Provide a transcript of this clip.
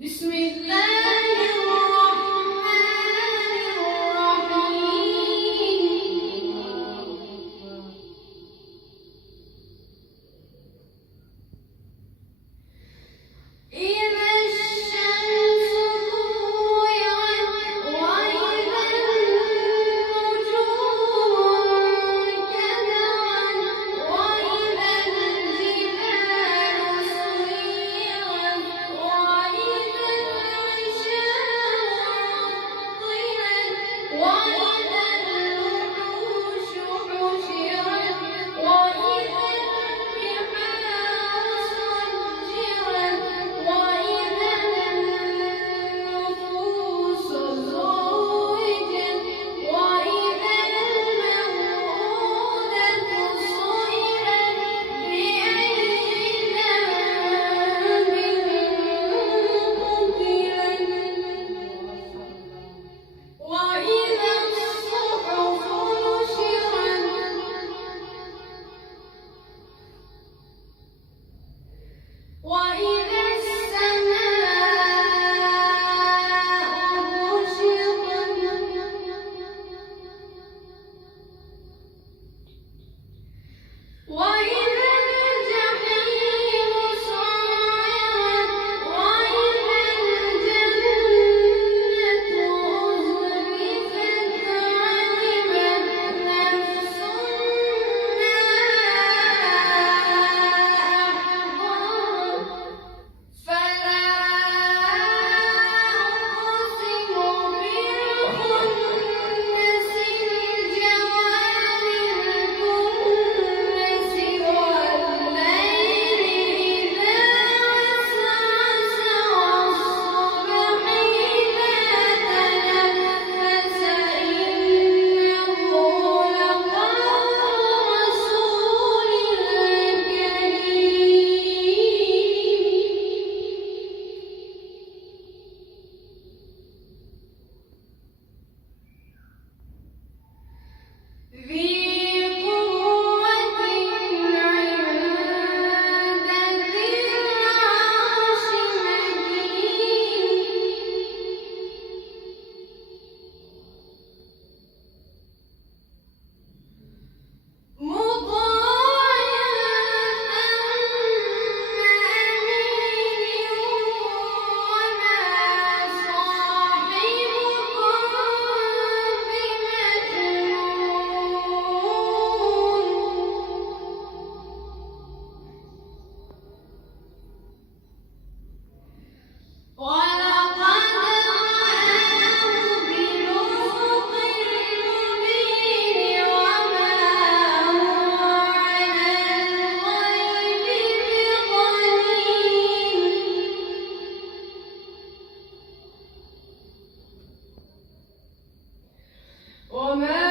بسم الله الرحمن الرحيم. إذا الشمس كورت وإذا النجوم انكدرت وإذا الجبال سيرت وإذا العشار عطلت وإذا الوحوش حشرت وإذا البحار سجرت وإذا النفوس زوجت وإذا الموءودة سئلت بأي ذنب قتلت وإذا الصحف نشرت وإذا السماء كشطت وإذا الجحيم سعرت وإذا الجنة أزلفت علمت نفس ما أحضرت فلا أقسم بالخنس الجوار الكنس والليل إذا عسعس والصبح إذا تنفس إنه لقول رسول كريم ذي قوة عند ذي العرش مكين مطاع ثم أمين وما صاحبكم بمجنون ولقد رآه بالأفق المبين وما هو على الغيب بضنين وما